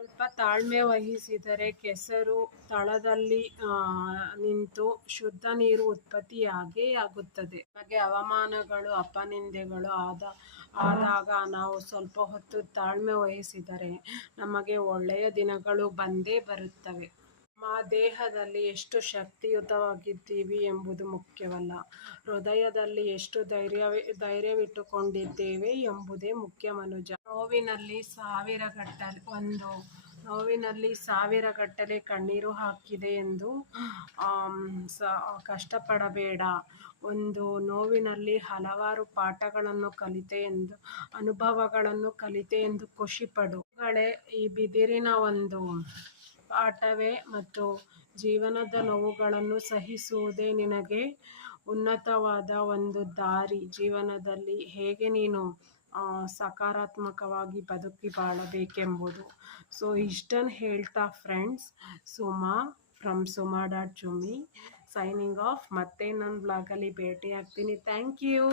ಸ್ವಲ್ಪ ತಾಳ್ಮೆ ವಹಿಸಿದರೆ ಕೆಸರು ತಳದಲ್ಲಿ ನಿಂತು ಶುದ್ಧ ನೀರು ಉತ್ಪತ್ತಿಯಾಗೇ ಆಗುತ್ತದೆ. ನಮಗೆ ಅವಮಾನಗಳು ಅಪನಿಂದೆಗಳು ಆದಾಗ ನಾವು ಸ್ವಲ್ಪ ಹೊತ್ತು ತಾಳ್ಮೆ ವಹಿಸಿದರೆ ನಮಗೆ ಒಳ್ಳೆಯ ದಿನಗಳು ಬಂದೇ ಬರುತ್ತವೆ. ನಮ್ಮ ದೇಹದಲ್ಲಿ ಎಷ್ಟು ಶಕ್ತಿಯುತವಾಗಿದ್ದೀವಿ ಎಂಬುದು ಮುಖ್ಯವಲ್ಲ, ಹೃದಯದಲ್ಲಿ ಎಷ್ಟು ಧೈರ್ಯವಿಟ್ಟುಕೊಂಡಿದ್ದೇವೆ ಎಂಬುದೇ ಮುಖ್ಯ. ಮನುಜ ನೋವಿನಲ್ಲಿ ಸಾವಿರಗಟ್ಟಲೆ ಕಣ್ಣೀರು ಹಾಕಿದೆ ಎಂದು ಕಷ್ಟಪಡಬೇಡ. ಒಂದು ನೋವಿನಲ್ಲಿ ಹಲವಾರು ಪಾಠಗಳನ್ನು ಕಲಿತೆ ಎಂದು, ಅನುಭವಗಳನ್ನು ಕಲಿತೆ ಎಂದು ಖುಷಿಪಡು. ಈ ಬಿದಿರಿನ ಒಂದು ಪಾಠವೇ ಮತ್ತು ಜೀವನದ ನೋವುಗಳನ್ನು ಸಹಿಸುವುದೇ ನಿನಗೆ ಉನ್ನತವಾದ ಒಂದು ದಾರಿ. ಜೀವನದಲ್ಲಿ ಹೇಗೆ ನೀನು ಸಕಾರಾತ್ಮಕವಾಗಿ ಬದುಕಿ ಬಾಳಬೇಕೆಂಬುದು. ಸೊ ಇಷ್ಟನ್ನು ಹೇಳ್ತಾ ಫ್ರೆಂಡ್ಸ್, ಸುಮಾ ಫ್ರಮ್ ಸುಮಾ.ಜುಮ್ಮಿ ಸೈನಿಂಗ್ ಆಫ್. ಮತ್ತೆ ನನ್ನ ಬ್ಲಾಗಲ್ಲಿ ಭೇಟಿ ಆಗ್ತೀನಿ. Thank you.